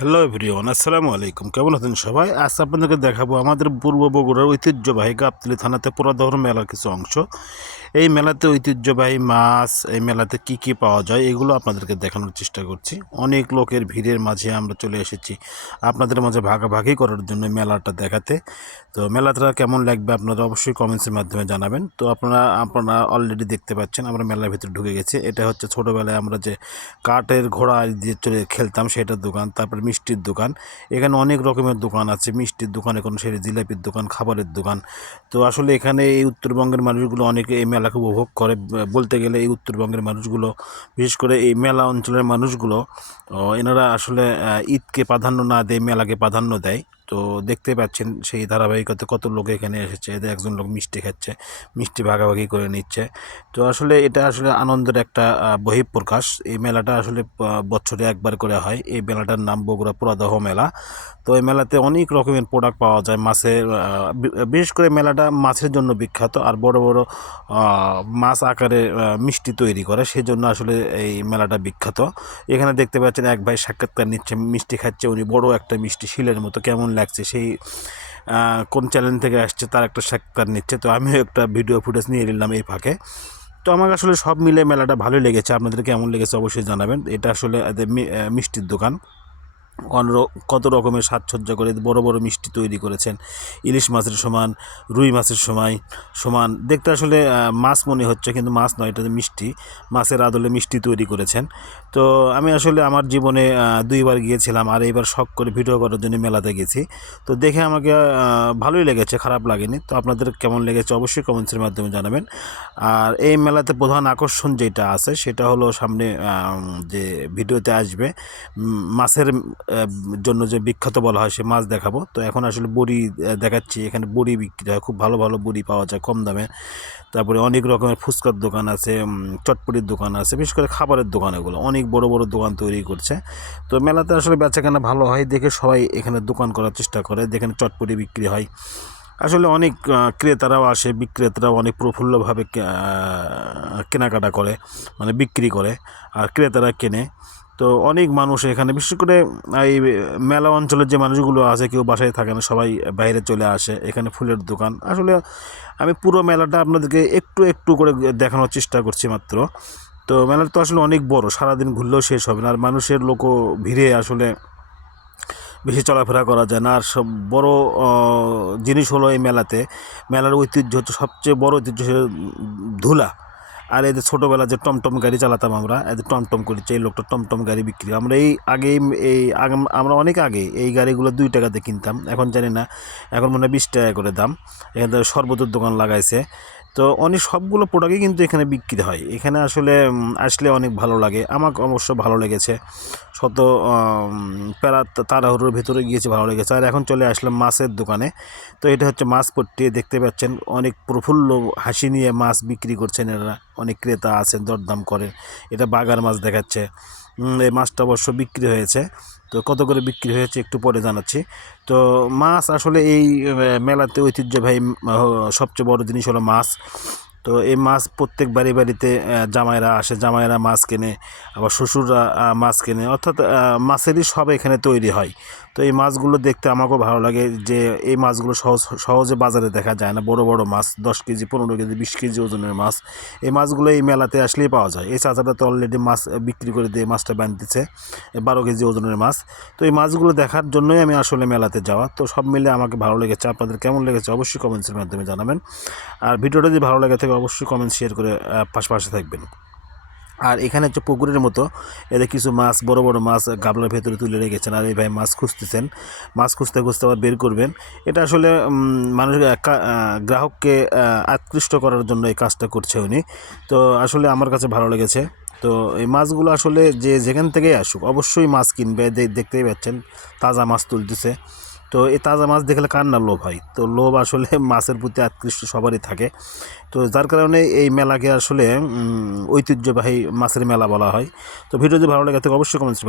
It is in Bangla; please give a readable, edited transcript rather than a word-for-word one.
হ্যালো এভরিওয়ান, আসসালামু আলাইকুম। কেমন আছেন সবাই? আজ আপনাদেরকে দেখাবো আমাদের পূর্ব বগুড়ার ঐতিহ্যবাহী গাবতলী থানাতে পুরাদহর মেলার কিছু অংশ। এই মেলাতে ঐতিহ্যবাহী মাছ, এই মেলাতে কি কি পাওয়া যায় এগুলো আপনাদেরকে দেখানোর চেষ্টা করছি। অনেক লোকের ভিড়ের মাঝে আমরা চলে এসেছি আপনাদের মাঝে ভাগাভাগি করার জন্য মেলাটা দেখাতে। তো মেলাটা কেমন লাগবে আপনারা অবশ্যই কমেন্টসের মাধ্যমে জানাবেন। তো আপনারা অলরেডি দেখতে পাচ্ছেন আমরা মেলার ভিতরে ঢুকে গেছি। এটা হচ্ছে ছোটোবেলায় আমরা যে কাঠের ঘোড়া দিয়ে চলে খেলতাম সেটার দোকান, তারপর মিষ্টির দোকান। এখানে অনেক রকমের দোকান আছে, মিষ্টির দোকান, এখন সেই জিলাপির দোকান, খাবারের দোকান। তো আসলে এখানে এই উত্তরবঙ্গের মানুষগুলো অনেকে এই মেলাকে উপভোগ করে। বলতে গেলে এই উত্তরবঙ্গের মানুষগুলো, বিশেষ করে এই মেলা অঞ্চলের মানুষগুলো, এনারা আসলে ঈদকে প্রাধান্য না দিয়ে মেলাকে প্রাধান্য দেয়। তো দেখতে পাচ্ছেন সেই ধারাবাহিকতা কত লোক এখানে এসেছে। এদের একজন লোক মিষ্টি খাচ্ছে, মিষ্টি ভাগাভাগি করে নিচ্ছে। তো আসলে এটা আসলে আনন্দের একটা বহিঃপ্রকাশ। এই মেলাটা আসলে বছরে একবার করে হয়। এই মেলাটার নাম বগুড়া পুরাদহ মেলা। তো এই মেলাতে অনেক রকমের প্রোডাক্ট পাওয়া যায় মাছের। বিশেষ করে মেলাটা মাছের জন্য বিখ্যাত, আর বড় বড় মাছ আকারে মিষ্টি তৈরি করে, সেই জন্য আসলে এই মেলাটা বিখ্যাত। এখানে দেখতে পাচ্ছেন এক ভাই সাক্ষাৎকার নিচ্ছে, মিষ্টি খাচ্ছে। উনি বড় একটা মিষ্টি শিলের মতো, কেমন লাগছে সেই কোন চ্যানেল থেকে আসছে তার একটা সাক্ষাৎকার নিচ্ছে। তো আমিও একটা ভিডিও ফুটেজ নিয়ে নিলাম এই ফাঁকে। তো আমার আসলে সব মিলে মেলাটা ভালোই লেগেছে। আপনাদের কেমন লেগেছে অবশ্যই জানাবেন। এটা আসলে এদের মিষ্টির দোকান। কত রকমের সাজসজ্জা করে বড় বড় মিষ্টি তৈরি করেছেন, ইলিশ মাছের সমান, রুই মাছের সমান দেখতে। আসলে মাছ মনে হচ্ছে, কিন্তু মাছ নয়, এটা মিষ্টি, মাছের আদলে মিষ্টি তৈরি করেছেন। তো আমি আসলে আমার জীবনে দুইবার গিয়েছিলাম, আর এইবার শখ করে ভিডিও করার জন্য মেলাতে গেছি। তো দেখে আমাকে ভালোই লেগেছে, খারাপ লাগেনি। তো আপনাদের কেমন লেগেছে অবশ্যই কমেন্টসের মাধ্যমে জানাবেন। আর এই মেলাতে প্রধান আকর্ষণ যেটা আছে সেটা হলো সামনে যে ভিডিওতে আসবে মাছের জন্য যে বিখ্যাত বলা হয় সে মাছ দেখাবো। তো এখন আসলে বড়ি দেখাচ্ছি। এখানে বড়ি বিক্রি হয়, খুব ভালো ভালো বড়ি পাওয়া যায় কম দামে। তারপরে অনেক রকমের ফুচকার দোকান আছে, চটপটির দোকান আছে, বিশেষ করে খাবারের দোকান। এগুলো অনেক বড় বড় দোকান তৈরি করছে। তো মেলাতে আসলে বেচাকেনা ভালো হয় দেখে সবাই এখানে দোকান করার চেষ্টা করে, যেখানে চটপটি বিক্রি হয়। আসলে অনেক ক্রেতারাও আসে, বিক্রেতারাও অনেক প্রফুল্লভাবে কেনাকাটা করে, মানে বিক্রি করে, আর ক্রেতারা কেনে। তো অনেক মানুষ এখানে, বিশেষ করে এই মেলা অঞ্চলের যে মানুষগুলো আছে, কেউ বাসায় থাকে না, সবাই বাইরে চলে আসে। এখানে ফুলের দোকান। আসলে আমি পুরো মেলাটা আপনাদেরকে একটু একটু করে দেখানোর চেষ্টা করছি মাত্র। তো মেলাটা তো আসলে অনেক বড়, সারাদিন ঘুরলেও শেষ হবে না, আর মানুষের লোকও ভিড়ে আসলে বেশি চলাফেরা করা যায় না। আর সব বড় জিনিস হলো এই মেলার ঐতিহ্য হচ্ছে, সবচেয়ে বড় ঐতিহ্য হচ্ছে ধুলা। আর এদের ছোটোবেলা যে টমটম গাড়ি চালাতাম আমরা, এদের টমটম করেছে, এই লোকটা টমটম গাড়ি বিক্রি। আমরা আমরা অনেক আগে এই গাড়িগুলো 2 টাকাতে কিনতাম, এখন জানি না, এখন মনে হয় 20 টাকা করে দাম। এখানে শরবতের দোকান লাগাইছে। তো অনেক সবগুলো প্রোডাক্টই কিন্তু এখানে বিক্রি হয়। এখানে আসলে আসলে অনেক ভালো লাগে, আমাকে অবশ্য ভালো লেগেছে। শত প্যারা তাড়াহুড়োর ভেতরে গিয়েছে, ভালো লেগেছে। আর এখন চলে আসলাম মাছের দোকানে। তো এটা হচ্ছে মাছ পট্টি, দেখতে পাচ্ছেন অনেক প্রফুল্ল হাসি নিয়ে মাছ বিক্রি করছেন এরা। অনেক ক্রেতা আছেন, দরদাম করেন। এটা বাগার মাছ দেখাচ্ছে। এই মাছটা অবশ্য বিক্রি হয়েছে। তো কত করে বিক্রি হয়েছে একটু পরে জানাচ্ছি। তো মাছ আসলে এই মেলাতে ঐতিহ্যবাহী সবচেয়ে বড় জিনিস হলো মাছ। তো এই মাছ প্রত্যেক বাড়িতে জামাইরা আসে, জামাইরা মাছ কেনে, আবার শ্বশুররা মাছ কেনে, অর্থাৎ মাছেরই সব এখানে তৈরি হয়। তো এই মাছগুলো দেখতে আমাকেও ভালো লাগে, যে এই মাছগুলো সহজে বাজারে দেখা যায় না। বড় বড় মাছ, 10 কেজি, 15 কেজি, 20 কেজি ওজনের মাছ, এই মাছগুলো এই মেলাতে আসলেই পাওয়া যায়। এই চাচাটা তো অলরেডি মাছ বিক্রি করে দিয়ে মাছটা বানতেছে, 12 কেজি ওজনের মাছ। তো এই মাছগুলো দেখার জন্যই আমি আসলে মেলাতে যাওয়া। তো সব মিলে আমাকে ভালো লেগেছে। আপনাদের কেমন লেগেছে অবশ্যই কমেন্টসের মাধ্যমে জানাবেন। আর ভিডিওটা যদি ভালো লাগে থাকে অবশ্যই কমেন্ট শেয়ার করে পাশে থাকবেন। আর এখানে হচ্ছে পুকুরের মতো, এদের কিছু মাছ, বড় বড় মাছ গাবলার ভেতরে তুলে রেখেছেন। আর এই ভাই মাছ খুঁজতেছেন, মাছ খুঁজতে খুঁজতে আবার বের করবেন। এটা আসলে মানুষ গ্রাহককে আকৃষ্ট করার জন্য এই কাজটা করছে উনি। তো আসলে আমার কাছে ভালো লেগেছে। তো এই মাছগুলো আসলে যে যেখান থেকেই আসুক অবশ্যই মাছ কিনবে। দেখতেই পাচ্ছেন তাজা মাছ তুলতেছে। তো এই তাজা মাছ দেখলে কার না লোভ হয়। তো লোভ আসলে মাছের প্রতি আকৃষ্ট সবারই থাকে। তো যার কারণে এই মেলাকে আসলে ঐতিহ্যবাহী মাছের মেলা বলা হয়। তো ভিডিও যদি ভালো লাগে থাকে অবশ্যই কমেন্টস